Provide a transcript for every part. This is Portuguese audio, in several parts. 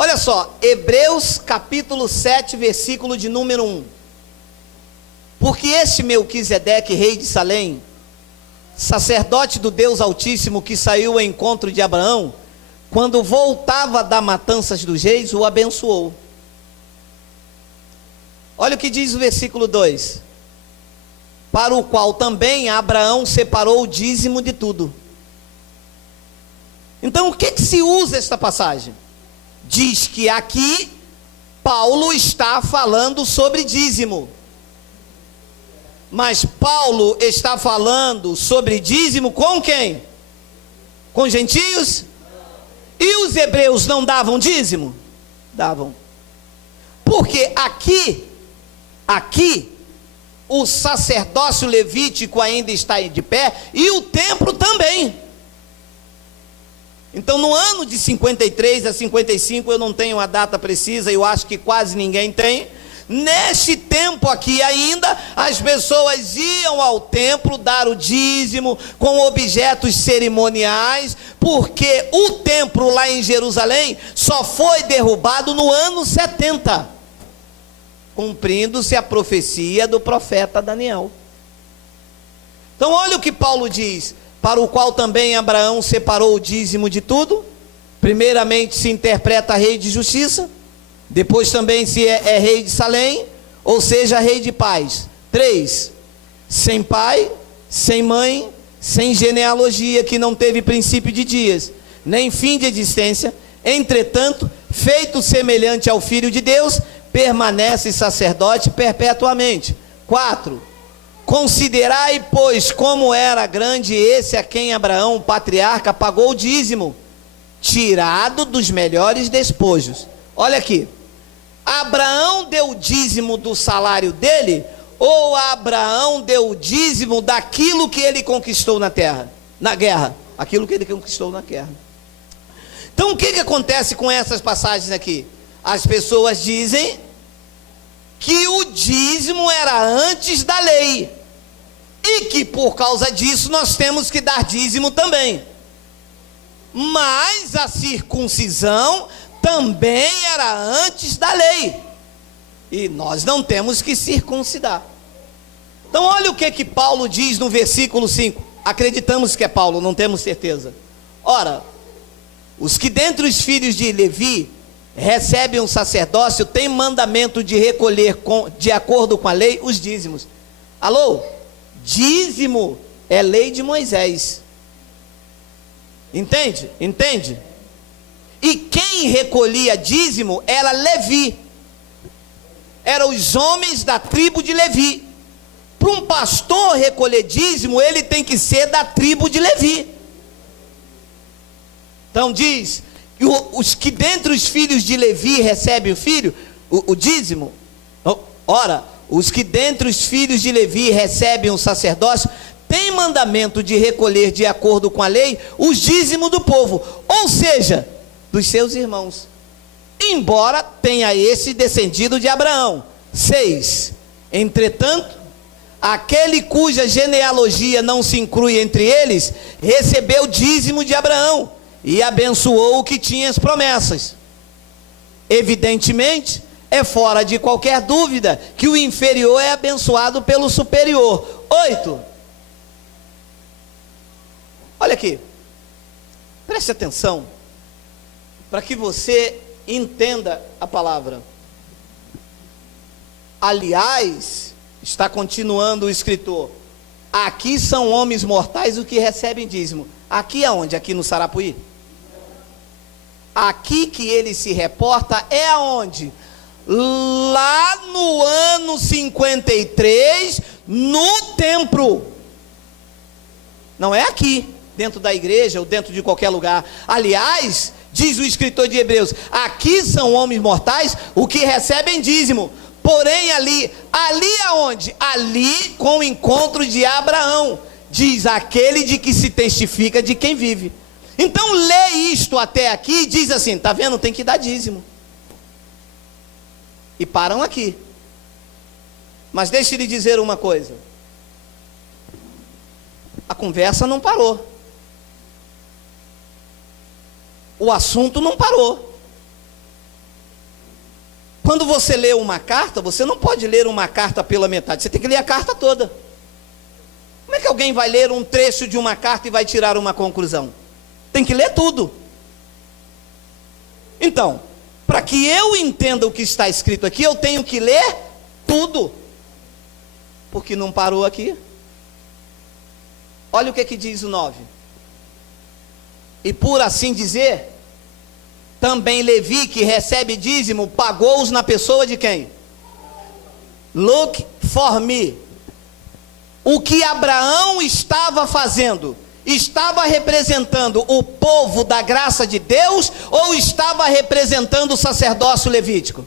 Olha só, Hebreus capítulo 7, versículo de número 1. Porque este Melquisedeque, rei de Salém, sacerdote do Deus Altíssimo, que saiu ao encontro de Abraão, quando voltava da matanças dos reis, o abençoou. Olha o que diz o versículo 2: para o qual também Abraão separou o dízimo de tudo. Então o que se usa esta passagem? Diz que aqui Paulo está falando sobre dízimo. Mas Paulo está falando sobre dízimo com quem? Com gentios? E os hebreus não davam dízimo? Davam. Porque aqui o sacerdócio levítico ainda está de pé e o templo também. Então no ano de 53 a 55, eu não tenho a data precisa, eu acho que quase ninguém tem. Neste tempo aqui ainda, as pessoas iam ao templo dar o dízimo com objetos cerimoniais, porque o templo lá em Jerusalém só foi derrubado no ano 70, cumprindo-se a profecia do profeta Daniel. Então olha o que Paulo diz: para o qual também Abraão separou o dízimo de tudo. Primeiramente se interpreta rei de justiça, depois também se é rei de Salém, ou seja, rei de paz. 3, sem pai, sem mãe, sem genealogia, que não teve princípio de dias, nem fim de existência, entretanto, feito semelhante ao Filho de Deus, permanece sacerdote perpetuamente. 4, considerai, pois, como era grande esse a quem Abraão, o patriarca, pagou o dízimo, tirado dos melhores despojos. Olha aqui, Abraão deu o dízimo do salário dele, ou Abraão deu o dízimo daquilo que ele conquistou na terra, na guerra, aquilo que ele conquistou na guerra. Então o que acontece com essas passagens aqui? As pessoas dizem que o dízimo era antes da lei, e que por causa disso nós temos que dar dízimo também. Mas a circuncisão também era antes da lei, e nós não temos que circuncidar. Então olha o que Paulo diz no versículo 5. Acreditamos que é Paulo, não temos certeza. Ora, os que dentre os filhos de Levi recebem um sacerdócio têm mandamento de recolher de acordo com a lei os dízimos. Alô? Dízimo é lei de Moisés. Entende? Entende? E quem recolhia dízimo era Levi, eram os homens da tribo de Levi. Para um pastor recolher dízimo, ele tem que ser da tribo de Levi. Então diz, os que dentre os filhos de Levi recebem o dízimo, ora, os que dentre os filhos de Levi recebem o sacerdócio, tem mandamento de recolher de acordo com a lei os dízimos do povo, ou seja, dos seus irmãos, embora tenha esse descendido de Abraão. 6, entretanto, aquele cuja genealogia não se inclui entre eles, recebeu dízimo de Abraão, e abençoou o que tinha as promessas. Evidentemente, é fora de qualquer dúvida que o inferior é abençoado pelo superior. 8, olha aqui, preste atenção, para que você entenda a palavra. Aliás, está continuando o escritor, aqui são homens mortais os que recebem dízimo. Aqui aonde? Aqui no Sarapuí? Aqui que ele se reporta é aonde? Lá no ano 53, no templo. Não é aqui, dentro da igreja ou dentro de qualquer lugar. Aliás, diz o escritor de Hebreus, aqui são homens mortais o que recebem dízimo. Porém ali aonde? Ali com o encontro de Abraão, diz aquele de que se testifica de quem vive. Então lê isto até aqui e diz assim, está vendo? Tem que dar dízimo. E param aqui. Mas deixe eu lhe dizer uma coisa, a conversa não parou, o assunto não parou. Quando você lê uma carta, você não pode ler uma carta pela metade, você tem que ler a carta toda. Como é que alguém vai ler um trecho de uma carta e vai tirar uma conclusão? Tem que ler tudo. Então, para que eu entenda o que está escrito aqui, eu tenho que ler tudo. Porque não parou aqui. Olha o que diz o 9. E por assim dizer, também Levi, que recebe dízimo, pagou-os na pessoa de quem? Look for me. O que Abraão estava fazendo? Estava representando o povo da graça de Deus ou estava representando o sacerdócio levítico?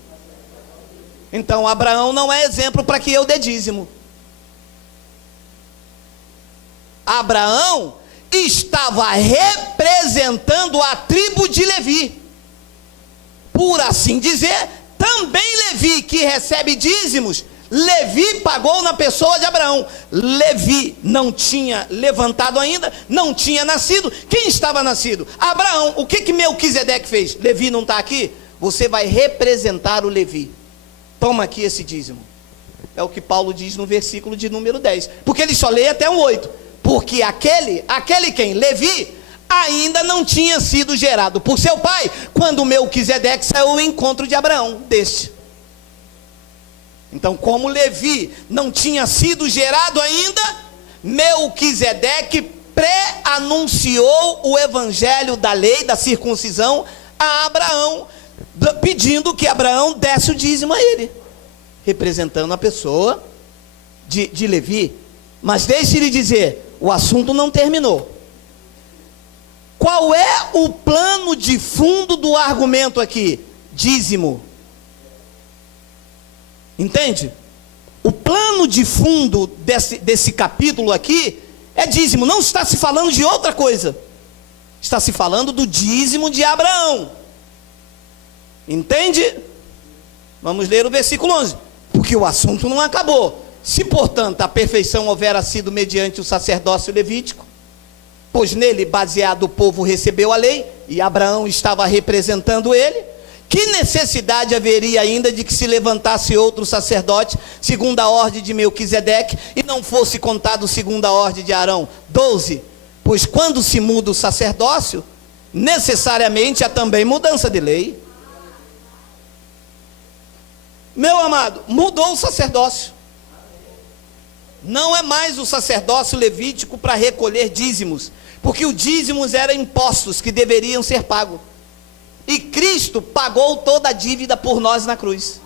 Então Abraão não é exemplo para que eu dê dízimo. Abraão estava representando a tribo de Levi. Por assim dizer, também Levi, que recebe dízimos, Levi pagou na pessoa de Abraão. Levi não tinha levantado ainda, não tinha nascido. Quem estava nascido? Abraão. O que Melquisedeque fez? Levi não está aqui? Você vai representar o Levi. Toma aqui esse dízimo. É o que Paulo diz no versículo de número 10. Porque ele só lê até o 8. Porque aquele quem? Levi, ainda não tinha sido gerado por seu pai, quando Melquisedeque saiu ao encontro de Abraão, deste. Então, como Levi não tinha sido gerado ainda, Melquisedeque pré-anunciou o evangelho da lei, da circuncisão, a Abraão, pedindo que Abraão desse o dízimo a ele, representando a pessoa de Levi. Mas deixe-lhe dizer, o assunto não terminou. Qual é o plano de fundo do argumento aqui? Dízimo. Entende? O plano de fundo desse capítulo aqui é dízimo. Não está se falando de outra coisa. Está se falando do dízimo de Abraão. Entende? Vamos ler o versículo 11. Porque o assunto não acabou. Se, portanto, a perfeição houvera sido mediante o sacerdócio levítico, pois nele baseado o povo recebeu a lei, e Abraão estava representando ele, que necessidade haveria ainda de que se levantasse outro sacerdote, segundo a ordem de Melquisedeque, e não fosse contado segundo a ordem de Arão? 12. Pois quando se muda o sacerdócio, necessariamente há também mudança de lei. Meu amado, mudou o sacerdócio. Não é mais o sacerdócio levítico para recolher dízimos, porque os dízimos eram impostos que deveriam ser pagos. E Cristo pagou toda a dívida por nós na cruz.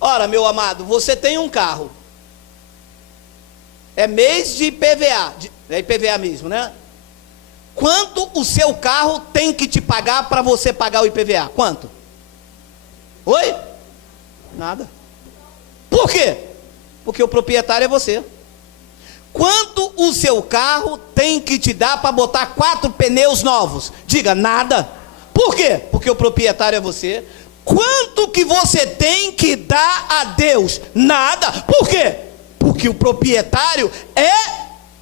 Ora, meu amado, você tem um carro. É mês de IPVA, é IPVA mesmo, né? Quanto o seu carro tem que te pagar para você pagar o IPVA? Quanto? Oi? Nada. Por quê? Porque o proprietário é você. Quanto o seu carro tem que te dar para botar 4 pneus novos? Diga, nada. Por quê? Porque o proprietário é você. Quanto que você tem que dar a Deus? Nada. Por quê? Porque o proprietário é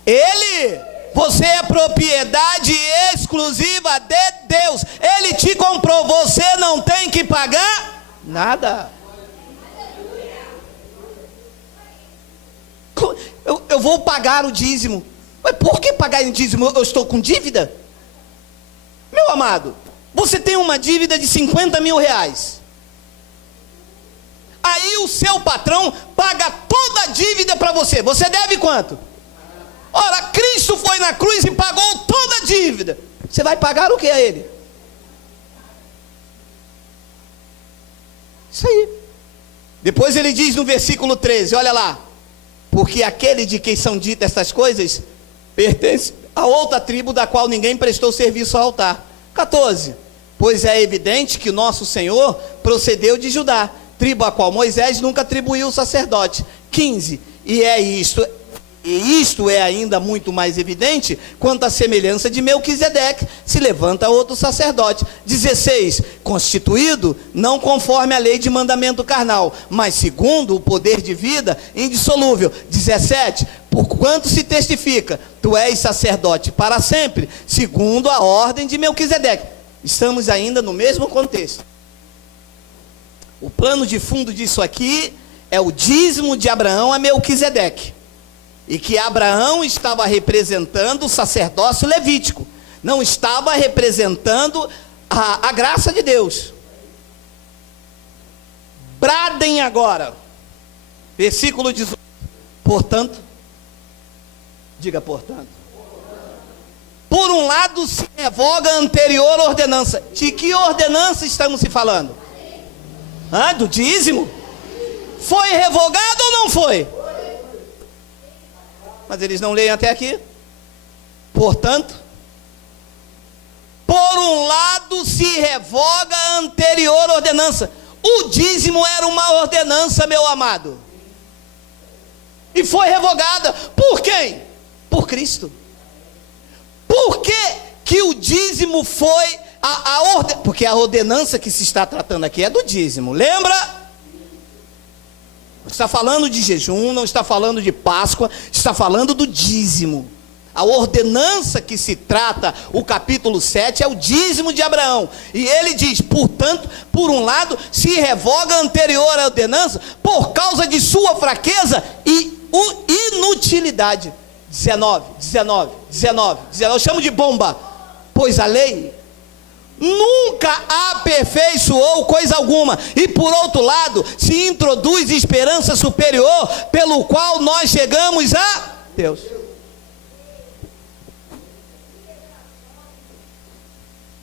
Ele. Você é propriedade exclusiva de Deus. Ele te comprou, você não tem que pagar nada. Eu vou pagar o dízimo. Mas por que pagar o dízimo? Eu estou com dívida? Meu amado, você tem uma dívida de 50 mil reais. Aí o seu patrão paga toda a dívida para você. Você deve quanto? Ora, Cristo foi na cruz e pagou toda a dívida. Você vai pagar o que a ele? Isso aí. Depois ele diz no versículo 13, olha lá. Porque aquele de quem são ditas estas coisas pertence a outra tribo da qual ninguém prestou serviço ao altar. 14. Pois é evidente que o nosso Senhor procedeu de Judá, tribo a qual Moisés nunca atribuiu o sacerdote. 15. E isto é ainda muito mais evidente quanto à semelhança de Melquisedeque, se levanta outro sacerdote. 16, constituído não conforme a lei de mandamento carnal, mas segundo o poder de vida indissolúvel. 17, porquanto se testifica, tu és sacerdote para sempre, segundo a ordem de Melquisedeque. Estamos ainda no mesmo contexto. O plano de fundo disso aqui é o dízimo de Abraão a Melquisedeque. E que Abraão estava representando o sacerdócio levítico. Não estava representando a graça de Deus. Bradem agora. Versículo 18. Portanto, diga portanto. Por um lado se revoga a anterior ordenança. De que ordenança estamos se falando? Do dízimo? Foi revogado ou não foi? Mas eles não leem até aqui. Portanto, por um lado se revoga a anterior ordenança. O dízimo era uma ordenança, meu amado. E foi revogada. Por quem? Por Cristo. Por que o dízimo foi porque a ordenança que se está tratando aqui é do dízimo. Lembra? Não está falando de jejum, não está falando de Páscoa, está falando do dízimo. A ordenança que se trata, o capítulo 7, é o dízimo de Abraão. E ele diz, portanto, por um lado, se revoga a anterior ordenança por causa de sua fraqueza e inutilidade. 19, eu chamo de bomba. Pois a lei nunca aperfeiçoou coisa alguma, e por outro lado, se introduz esperança superior, pelo qual nós chegamos a Deus.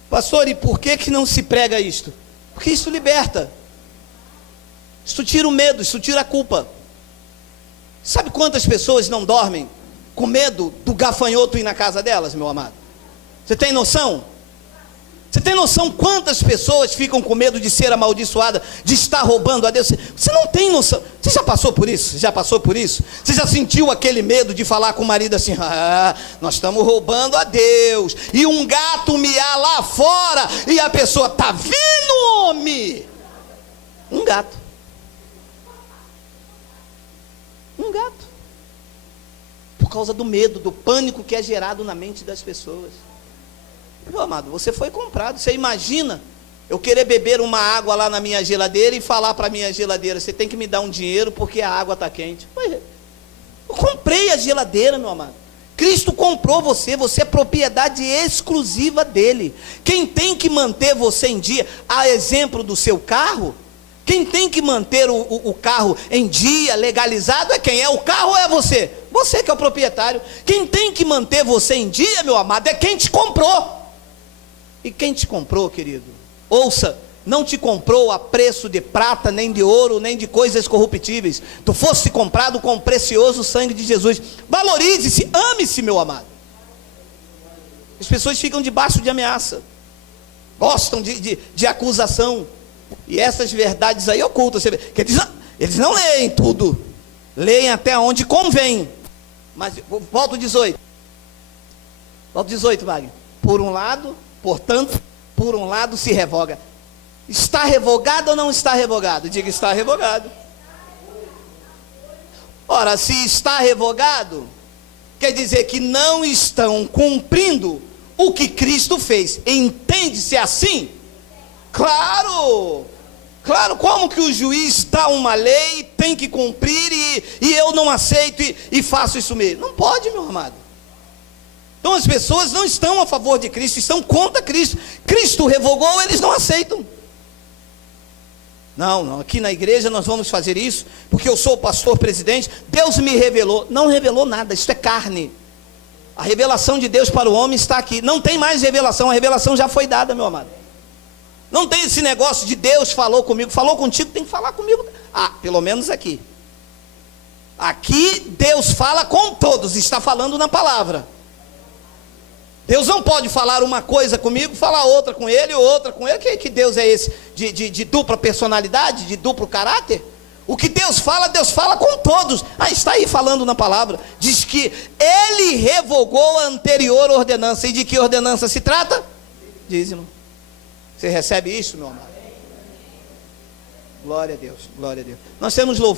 Pastor, e por que não se prega isto? Porque isso liberta. Isso tira o medo, isso tira a culpa. Sabe quantas pessoas não dormem com medo do gafanhoto ir na casa delas, meu amado? Você tem noção? Você tem noção quantas pessoas ficam com medo de ser amaldiçoada, de estar roubando a Deus? Você não tem noção. Você já passou por isso? Já passou por isso? Você já sentiu aquele medo de falar com o marido assim, nós estamos roubando a Deus, e um gato miar lá fora, e a pessoa, tá vendo, homem? Um gato. Por causa do medo, do pânico que é gerado na mente das pessoas. Meu amado, você foi comprado. Você imagina eu querer beber uma água lá na minha geladeira e falar para a minha geladeira, você tem que me dar um dinheiro porque a água está quente. Eu comprei a geladeira, meu amado. Cristo comprou você, você é propriedade exclusiva dele. Quem tem que manter você em dia, a exemplo do seu carro, quem tem que manter o carro em dia, legalizado, é quem? É o carro ou é você? Você que é o proprietário. Quem tem que manter você em dia, meu amado, é quem te comprou. E quem te comprou, querido? Ouça, não te comprou a preço de prata, nem de ouro, nem de coisas corruptíveis. Tu foste comprado com o precioso sangue de Jesus. Valorize-se, ame-se, meu amado. As pessoas ficam debaixo de ameaça, gostam de acusação. E essas verdades aí ocultas, você vê, que eles não leem tudo, leem até onde convém. Mas volta o 18. Volta o 18, Wagner. Por um lado, portanto, por um lado se revoga. Está revogado ou não está revogado? Diga, está revogado. Ora, se está revogado, quer dizer que não estão cumprindo o que Cristo fez. Entende-se assim? Claro, como que o juiz dá uma lei, tem que cumprir, e eu não aceito e faço isso mesmo? Não pode, meu amado. Então as pessoas não estão a favor de Cristo, estão contra Cristo. Cristo revogou, eles não aceitam. Não, aqui na igreja nós vamos fazer isso, porque eu sou o pastor presidente, Deus me revelou. Não revelou nada, isso é carne. A revelação de Deus para o homem está aqui. Não tem mais revelação, a revelação já foi dada, meu amado. Não tem esse negócio de Deus falou comigo, falou contigo, tem que falar comigo. Pelo menos aqui. Aqui Deus fala com todos, está falando na palavra. Deus não pode falar uma coisa comigo, falar outra com ele, outra com ele. Que Deus é esse? De dupla personalidade, de duplo caráter? O que Deus fala com todos. Está aí falando na palavra. Diz que ele revogou a anterior ordenança. E de que ordenança se trata? Dízimo. Você recebe isso, meu amado? Glória a Deus, glória a Deus. Nós temos louvor.